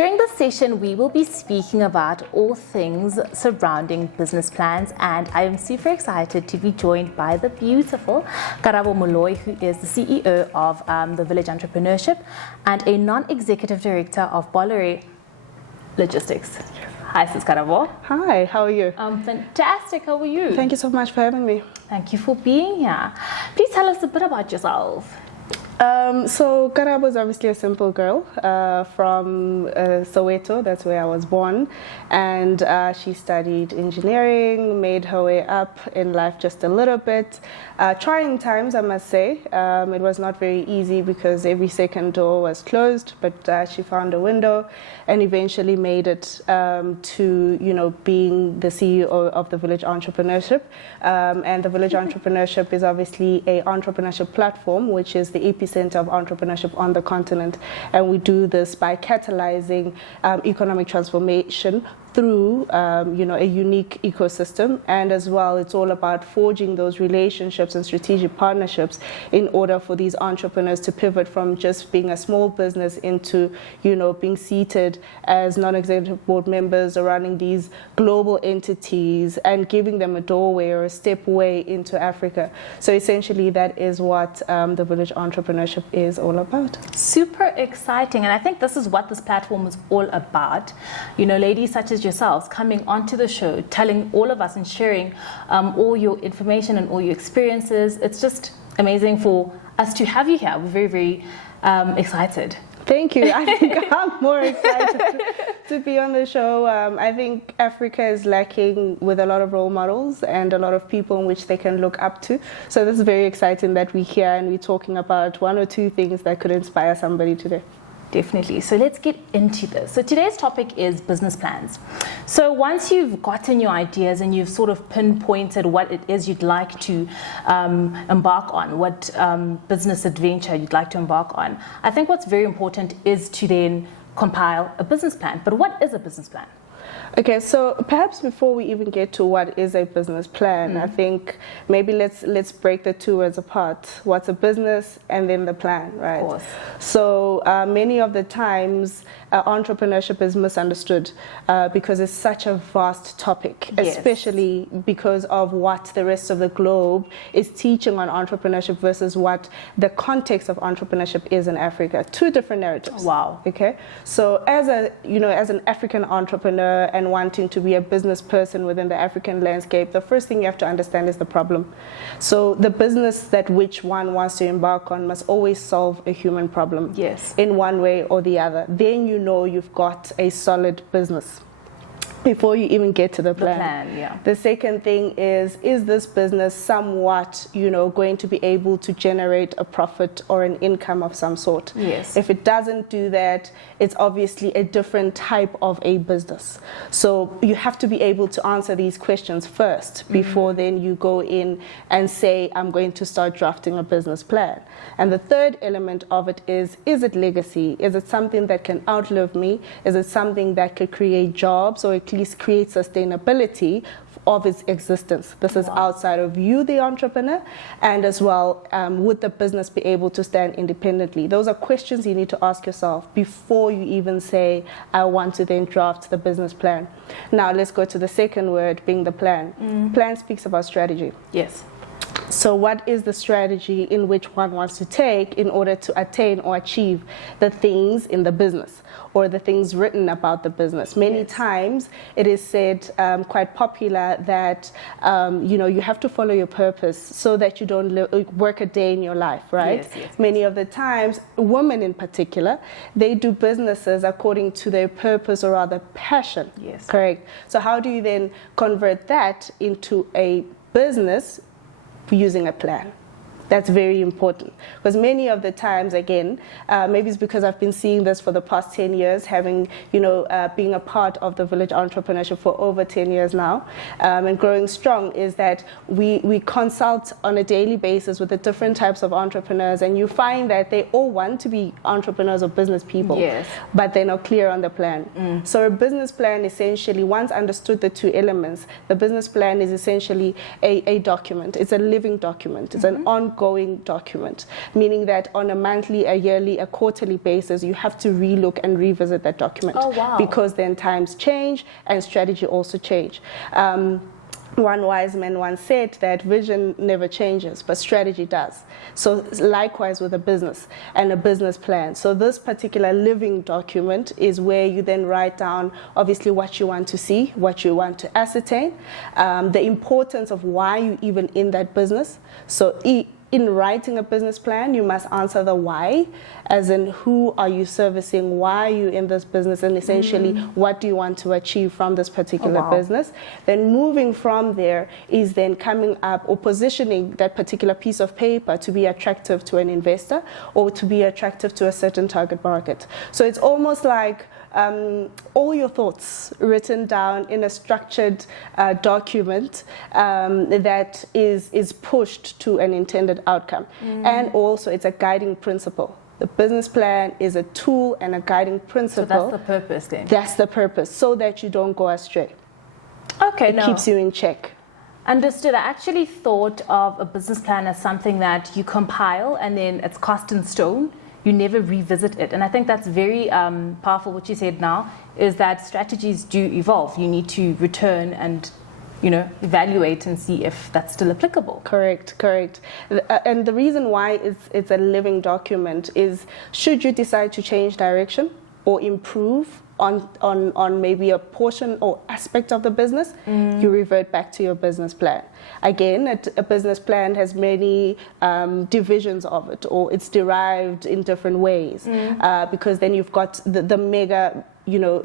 During this session, we will be speaking about all things surrounding business plans, and I am super excited to be joined by the beautiful Karabo Moloi, who is the CEO of the Village Entrepreneurship and a non-executive director of Moloi Logistics. Hi, Sis Karabo. Hi, how are you? I'm fantastic. How are you? Thank you so much for having me. Thank you for being here. Please tell us a bit about yourself. So Karabo is obviously a simple girl from Soweto. That's where I was born, and she studied engineering, made her way up in life just a little bit. Trying times, I must say. It was not very easy because every second door was closed, but she found a window and eventually made it to being the CEO of the Village Entrepreneurship. And the Village Entrepreneurship is obviously a entrepreneurship platform, which is the epicenter of entrepreneurship on the continent, and we do this by catalyzing economic transformation through a unique ecosystem, and as well it's all about forging those relationships and strategic partnerships in order for these entrepreneurs to pivot from just being a small business into being seated as non-executive board members or running these global entities and giving them a doorway or a stepway into Africa. So essentially that is what the Village Entrepreneurship is all about. Super exciting, and I think this is what this platform is all about. Ladies such as yourselves coming onto the show, telling all of us and sharing all your information and all your experiences. It's just amazing for us to have you here. We're very, very excited. Thank you. I think I'm more excited to be on the show. I think Africa is lacking with a lot of role models and a lot of people in which they can look up to. So this is very exciting that we're here and we're talking about one or two things that could inspire somebody today. Definitely. So let's get into this. So today's topic is business plans. So once you've gotten your ideas and you've sort of pinpointed what it is you'd like to embark on, what business adventure you'd like to embark on, I think what's very important is to then compile a business plan. But what is a business plan? Okay, so perhaps before we even get to what is a business plan, I think maybe let's break the two words apart. What's a business and then the plan, right? Of course. So many of the times entrepreneurship is misunderstood because it's such a vast topic, Yes. especially because of what the rest of the globe is teaching on entrepreneurship versus what the context of entrepreneurship is in Africa. Two different narratives. Wow. Okay, so as an African entrepreneur and wanting to be a business person within the African landscape, the first thing you have to understand is the problem. So the business that which one wants to embark on must always solve a human problem. Yes. In one way or the other. Then you've got a solid business before you even get to the plan. The plan, yeah. The second thing is this business somewhat, going to be able to generate a profit or an income of some sort? Yes. If it doesn't do that, it's obviously a different type of a business. So you have to be able to answer these questions first before then you go in and say, I'm going to start drafting a business plan. And the third element of it is it legacy? Is it something that can outlive me? Is it something that could create jobs or at least create sustainability of its existence? This is outside of you, the entrepreneur, and as well, would the business be able to stand independently? Those are questions you need to ask yourself before you even say, I want to then draft the business plan. Now, let's go to the second word, being the plan. Plan speaks about strategy. Yes. So what is the strategy in which one wants to take in order to attain or achieve the things in the business or the things written about the business? Many times it is said, quite popular, that you have to follow your purpose so that you don't work a day in your life, right? Yes. Many of the times, women in particular, they do businesses according to their purpose or rather passion. Yes. Correct. So how do you then convert that into a business using a plan? That's very important, because many of the times, again, maybe it's because I've been seeing this for the past 10 years, having, being a part of the Village Entrepreneurship for over 10 years now, and growing strong, is that we consult on a daily basis with the different types of entrepreneurs, and you find that they all want to be entrepreneurs or business people, Yes. but they're not clear on the plan. So a business plan, essentially, once understood the two elements, the business plan is essentially a document. It's a living document. It's an ongoing outgoing document, meaning that on a monthly, a yearly, a quarterly basis, you have to relook and revisit that document. Oh, wow. Because then times change and strategy also change. One wise man once said that vision never changes, but strategy does. So likewise with a business and a business plan. So this particular living document is where you then write down obviously what you want to see, what you want to ascertain, the importance of why you even in that business. So in writing a business plan, you must answer the why, as in who are you servicing, why are you in this business, and essentially what do you want to achieve from this particular business. Then moving from there is then coming up or positioning that particular piece of paper to be attractive to an investor or to be attractive to a certain target market. So it's almost like all your thoughts written down in a structured document that is pushed to an intended outcome. And also it's a guiding principle. The business plan is a tool and a guiding principle. So that's the purpose then? That's the purpose, so that you don't go astray. Okay, It keeps you in check. Understood. I actually thought of a business plan as something that you compile and then it's cast in stone. You never revisit it. And I think that's very powerful. What you said now is that strategies do evolve. You need to return and, evaluate and see if that's still applicable. Correct. And the reason why it's a living document is, should you decide to change direction or improve on maybe a portion or aspect of the business, you revert back to your business plan. Again, a business plan has many divisions of it, or it's derived in different ways, because then you've got the mega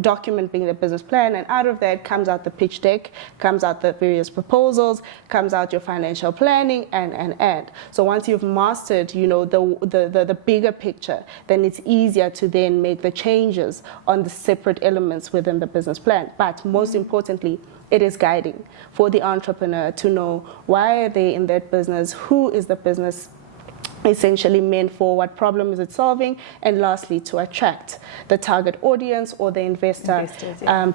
document being the business plan, and out of that comes out the pitch deck, comes out the various proposals, comes out your financial planning, and. So once you've mastered, the bigger picture, then it's easier to then make the changes on the separate elements within the business plan. But most importantly, it is guiding for the entrepreneur to know why are they in that business, who is the business essentially meant for, what problem is it solving, and lastly to attract the target audience or the investor,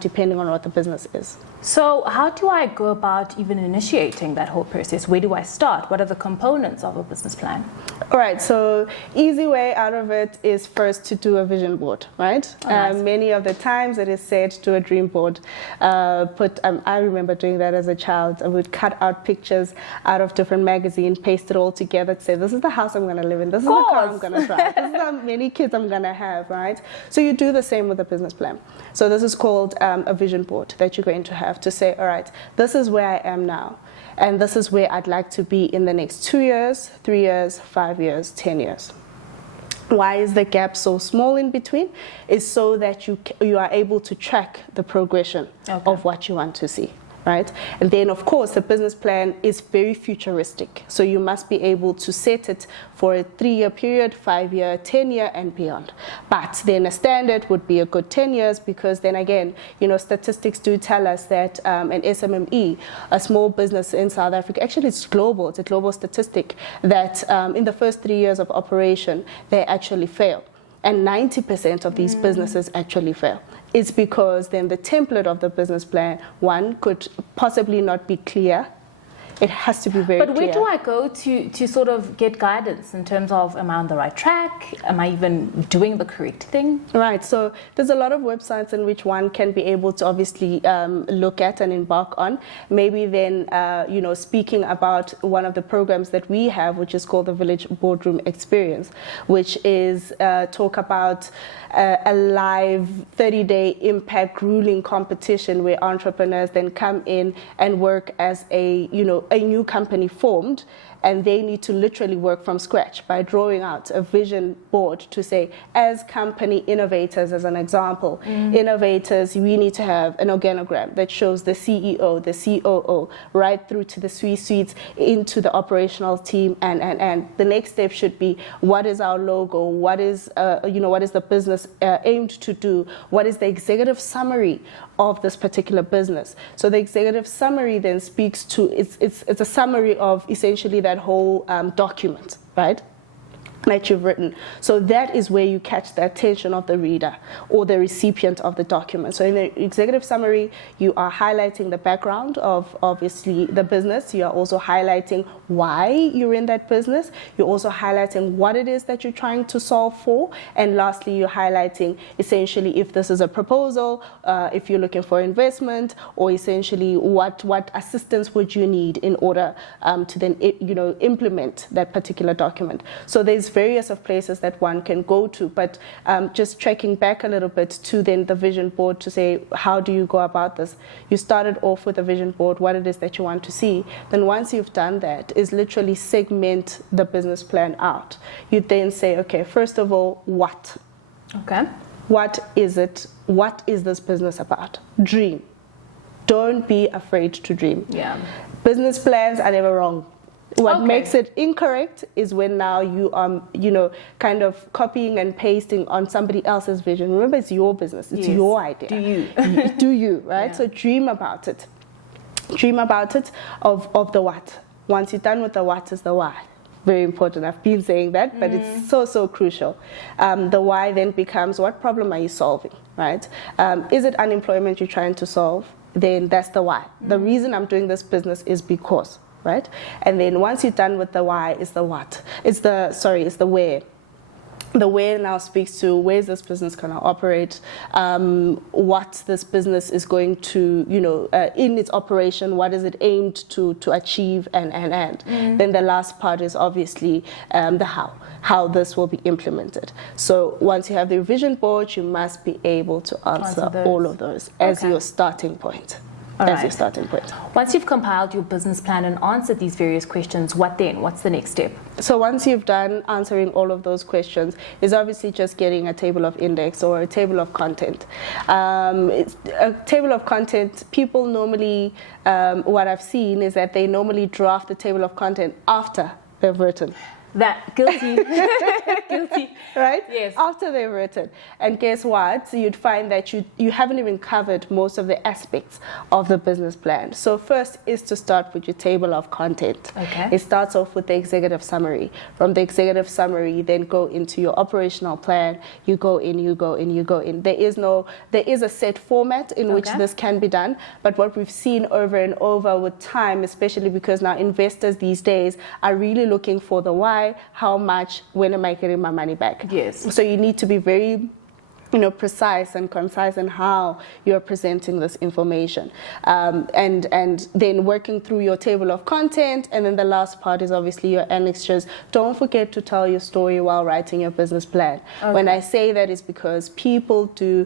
depending on what the business is. So how do I go about even initiating that whole process? Where do I start? What are the components of a business plan? All right, so easy way out of it is first to do a vision board, right? Oh, nice. Many of the times it is said to a dream board. I remember doing that as a child. I would cut out pictures out of different magazines, paste it all together to say, this is the house I'm going to live in, this is the car I'm going to drive, this is how many kids I'm going to have, right? So you do the same with a business plan. So this is called a vision board that you're going to have to say, all right, this is where I am now, and this is where I'd like to be in the next 2 years, 3 years, 5 years, 10 years. Why is the gap so small in between? Is so that you are able to track the progression of what you want to see. Right? And then, of course, the business plan is very futuristic. So you must be able to set it for a 3-year period, 5-year, 10-year, and beyond. But then a standard would be a good 10 years, because then again, statistics do tell us that an SMME, a small business in South Africa, actually it's global, it's a global statistic, that in the first 3 years of operation, they actually fail. And 90% of these businesses actually fail. It's because then the template of the business plan, one, could possibly not be clear. It has to be very clear. But where do I go to sort of get guidance in terms of, am I on the right track? Am I even doing the correct thing? Right. So there's a lot of websites in which one can be able to obviously look at and embark on. Maybe then, speaking about one of the programs that we have, which is called the Village Boardroom Experience, which is talk about a live 30-day impact ruling competition where entrepreneurs then come in and work as a new company formed, and they need to literally work from scratch by drawing out a vision board to say, as company innovators, as an example, innovators, we need to have an organogram that shows the CEO, the COO, right through to the C-suites, into the operational team, and the next step should be, what is our logo, what is the business aimed to do, what is the executive summary of this particular business. So the executive summary then speaks to, it's a summary of essentially that whole document, right? that you've written. So that is where you catch the attention of the reader or the recipient of the document. So in the executive summary, you are highlighting the background of obviously the business. You are also highlighting why you're in that business. You're also highlighting what it is that you're trying to solve for. And lastly, you're highlighting essentially if this is a proposal, if you're looking for investment, or essentially what assistance would you need in order to then implement that particular document. So there's various of places that one can go to, but just tracking back a little bit to then the vision board to say, how do you go about this? You started off with a vision board, what it is that you want to see. Then once you've done that, is literally segment the business plan out. You then say, okay, first of all, what? Okay. What is it? What is this business about? Dream. Don't be afraid to dream. Yeah. Business plans are never wrong. What makes it incorrect is when now you are, kind of copying and pasting on somebody else's vision. Remember, it's your business. It's your idea. Do you? Do you, right? Yeah. So dream about it. Dream about it of the what. Once you're done with the what is the why. Very important. I've been saying that, but it's so crucial. The why then becomes, what problem are you solving, right? Is it unemployment you're trying to solve? Then that's the why. The reason I'm doing this business is because. Right? And then once you're done with the why, is the what. It's the where. The where now speaks to where is this business going to operate, what this business is going to, in its operation, what is it aimed to achieve, and. Then the last part is obviously the how this will be implemented. So once you have the vision board, you must be able to answer all of those as your starting point. Your starting point. Once you've compiled your business plan and answered these various questions, what then? What's the next step? So once you've done answering all of those questions, is obviously just getting a table of index or a table of content. It's a table of content, people normally, what I've seen is that they normally draft the table of content after they've written. That, guilty. Guilty. Right? Yes. After they've written. And guess what? So you'd find that you haven't even covered most of the aspects of the business plan. So first is to start with your table of content. Okay. It starts off with the executive summary. From the executive summary, you then go into your operational plan. You go in. There is a set format in which this can be done. But what we've seen over and over with time, especially because now investors these days are really looking for the why, how much, when am I getting my money back? Yes. So you need to be very precise and concise in how you're presenting this information, and then working through your table of content, and then the last part is obviously your annexures. Don't forget to tell your story while writing your business plan. When I say that, is because people do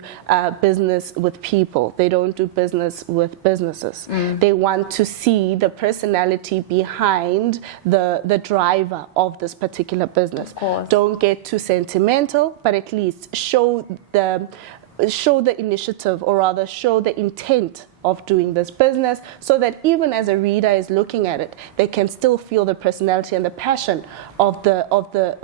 business with people. They don't do business with businesses. They want to see the personality behind the driver of this particular business. Of course. Don't get too sentimental, but at least show the initiative, or rather show the intent of doing this business, so that even as a reader is looking at it, they can still feel the personality and the passion of the author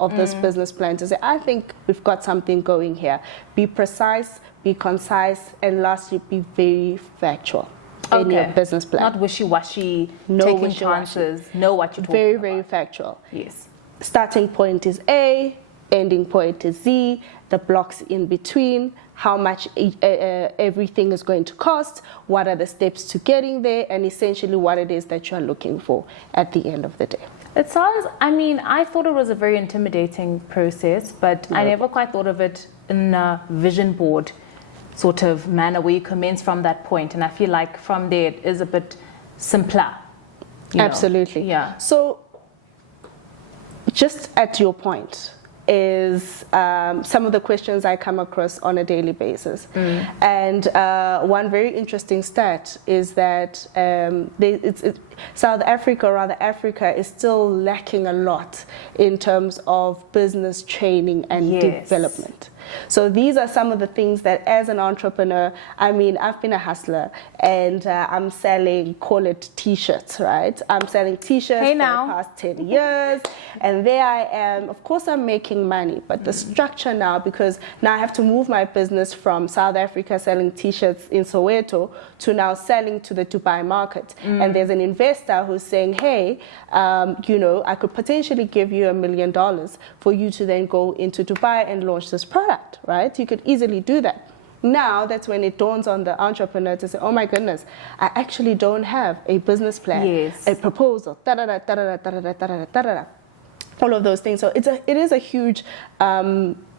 of this business plan, to say, I think we've got something going here. Be precise, be concise, and lastly, be very factual in your business plan. Not wishy-washy, taking chances, know what you're talking about. Very factual. Yes. Starting point is A, ending point is Z, the blocks in between, how much everything is going to cost, what are the steps to getting there, and essentially what it is that you are looking for at the end of the day. It sounds, I thought it was a very intimidating process, but I never quite thought of it in a vision board sort of manner where you commence from that point. And I feel like from there it is a bit simpler. Absolutely. Yeah. So just at your point, is some of the questions I come across on a daily basis. And one very interesting stat is that South Africa, or rather Africa, is still lacking a lot in terms of business training and development. So these are some of the things that as an entrepreneur, I mean, I've been a hustler and I'm selling, call it t-shirts, right? I'm selling t-shirts for the past 10 years and there I am. Of course, I'm making money, but the structure now, because now I have to move my business from South Africa selling t-shirts in Soweto to now selling to the Dubai market. And there's an investor who's saying, hey, you know, I could potentially give you $1 million for you to then go into Dubai and launch this product, right? You could easily do that. Now that's when it dawns on the entrepreneur to say, oh my goodness, I actually don't have a business plan, a proposal, all of those things. So it is a huge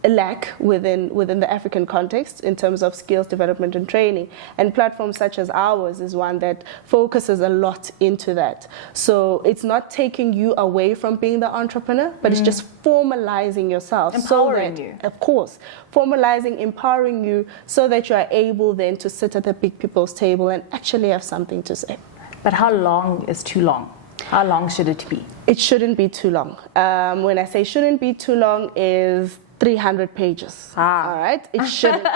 lack within the African context in terms of skills development and training. And platforms such as ours is one that focuses a lot into that. So it's not taking you away from being the entrepreneur, but it's just formalizing yourself. Empowering you. Of course. Formalizing, empowering you so that you are able then to sit at the big people's table and actually have something to say. But how long is too long? How long should it be? It shouldn't be too long. When I say shouldn't be too long is 300 pages. All right? It shouldn't be.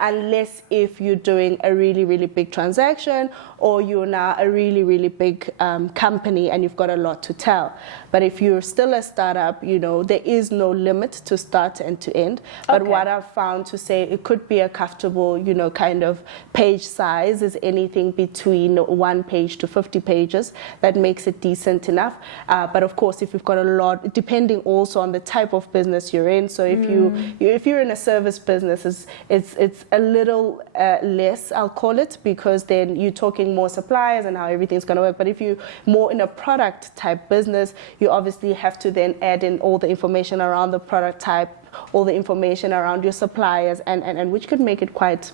Unless if you're doing a really, really big transaction or you're now a really, really big company and you've got a lot to tell. But if you're still a startup, you know, there is no limit to start and to end. But what I've found to say it could be a comfortable, you know, kind of page size is anything between 1 page to 50 pages. That makes it decent enough. But of course, if you've got a lot, depending also on the type of business you're in. So if you're in a service business, it's a little less, I'll call it, because then you're talking more suppliers and how everything's going to work. But if you're more in a product type business, you obviously have to then add in all the information around the product type, all the information around your suppliers, and which could make it quite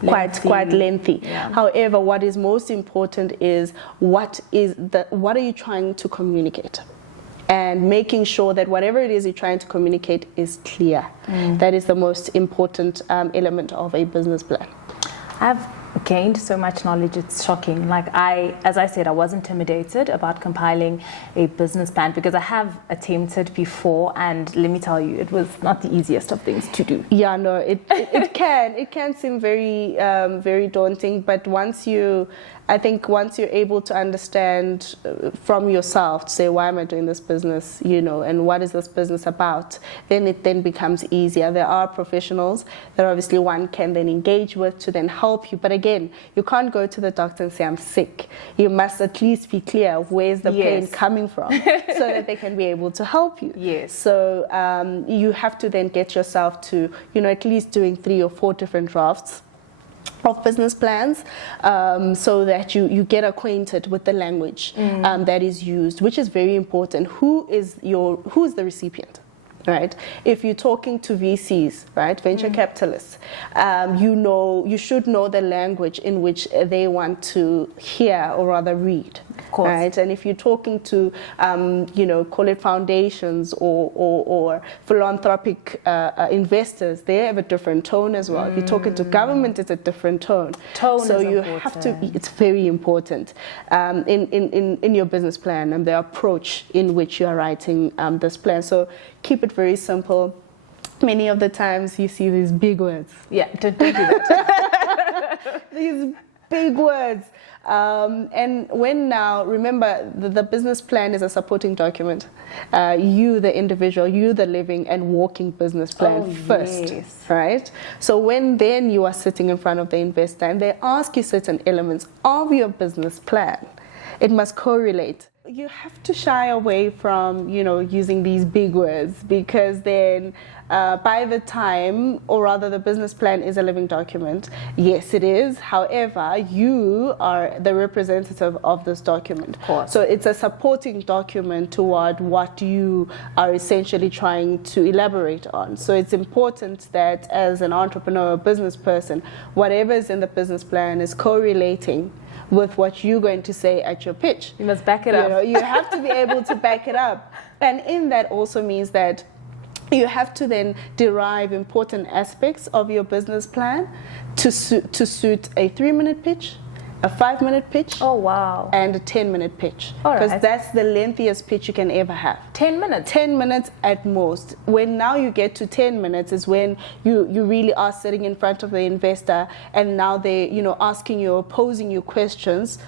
lengthy. Yeah. However, what is most important is what are you trying to communicate? And making sure that whatever it is you're trying to communicate is clear. That is the most important element of a business plan. I've gained so much knowledge, it's shocking. Like as I said, I was intimidated about compiling a business plan because I have attempted before, and let me tell you, it was not the easiest of things to do. Yeah, no, it can seem very very daunting, but once you're able to understand from yourself to say, why am I doing this business, you know, and what is this business about, then it then becomes easier. There are professionals that obviously one can then engage with to then help you. But again, you can't go to the doctor and say, I'm sick. You must at least be clear of where's the pain coming from so that they can be able to help you. Yes. So you have to then get yourself to, you know, at least doing 3 or 4 different drafts of business plans, so that you get acquainted with the language that is used, which is very important. Who is the recipient, right? If you're talking to VCs, right, venture capitalists, you should know the language in which they want to hear or rather read. Of course. Right? And if you're talking to, call it foundations or philanthropic investors, they have a different tone as well. If you're talking to government, it's a different tone. So you have to. It's very important in your business plan and the approach in which you are writing this plan. So keep it very simple. Many of the times you see these big words. Yeah, don't do that. These big words. And when now, remember, the business plan is a supporting document. You, the individual, you, the living and walking business plan first, right? So when then you are sitting in front of the investor and they ask you certain elements of your business plan, it must correlate. You have to shy away from, using these big words, because then by the time, or rather the business plan is a living document. Yes, it is. However, you are the representative of this document. Of course. So it's a supporting document toward what you are essentially trying to elaborate on. So it's important that as an entrepreneur or business person, whatever is in the business plan is correlating with what you're going to say at your pitch. You must back it up. You have to be able to back it up. And in that also means that you have to then derive important aspects of your business plan to suit a 3-minute pitch a 5-minute pitch, Oh, wow. and a 10-minute pitch. All right. Because that's the lengthiest pitch you can ever have. 10 minutes. 10 minutes at most. When now you get to 10 minutes is when you really are sitting in front of the investor, and now they, asking you or posing you questions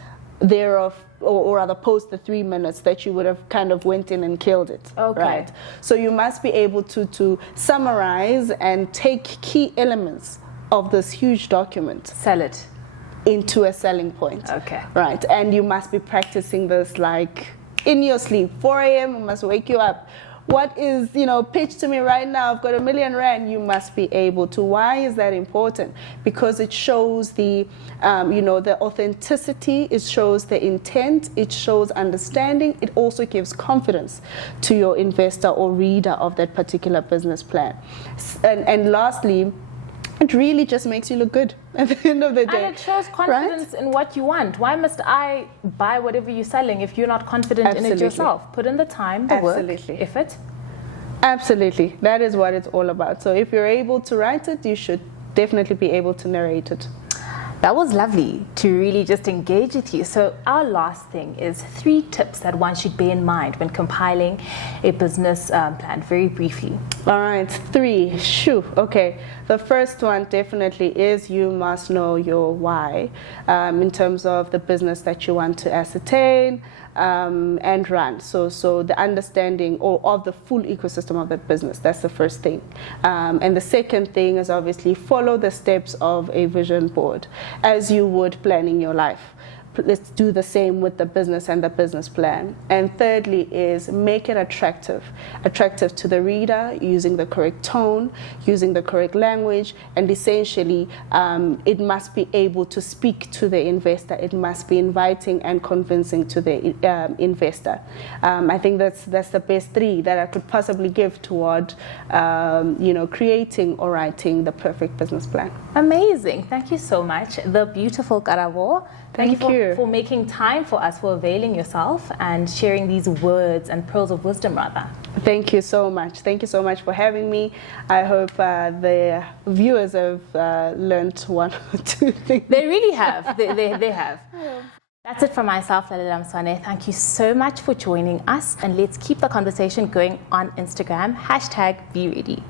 thereof, or rather post the 3 minutes that you would have kind of went in and killed it. Okay. Right? So you must be able to summarize and take key elements of this huge document. Sell it. Into a selling point. Okay. Right. And you must be practicing this like in your sleep. 4 a.m. I must wake you up. What is, pitch to me right now, I've got R1 million. You must be able to. Why is that important? Because it shows the authenticity, it shows the intent, it shows understanding, it also gives confidence to your investor or reader of that particular business plan. And lastly, it really just makes you look good at the end of the day. And it shows confidence in what you want. Why must I buy whatever you're selling if you're not confident in it yourself? Put in the time, the work, effort. Absolutely. That is what it's all about. So if you're able to write it, you should definitely be able to narrate it. That was lovely to really just engage with you. So our last thing is 3 tips that one should bear in mind when compiling a business plan, very briefly. All right, 3. Shoo. Okay. The first one definitely is you must know your why in terms of the business that you want to ascertain and run. So the understanding of the full ecosystem of that business, that's the first thing. And the second thing is obviously follow the steps of a vision board as you would planning your life. Let's do the same with the business and the business plan. And thirdly is make it attractive to the reader, using the correct tone, using the correct language, and essentially it must be able to speak to the investor. It must be inviting and convincing to the investor. I think that's the best 3 that I could possibly give toward creating or writing the perfect business plan. Amazing. Thank you so much. The beautiful Karabo. Thank you for making time for us, for availing yourself and sharing these words and pearls of wisdom, rather. Thank you so much. Thank you so much for having me. I hope the viewers have learned 1 or 2 things. They really have. They have. That's it from myself, Lalela Mswane. Thank you so much for joining us, and let's keep the conversation going on Instagram. #BeReady.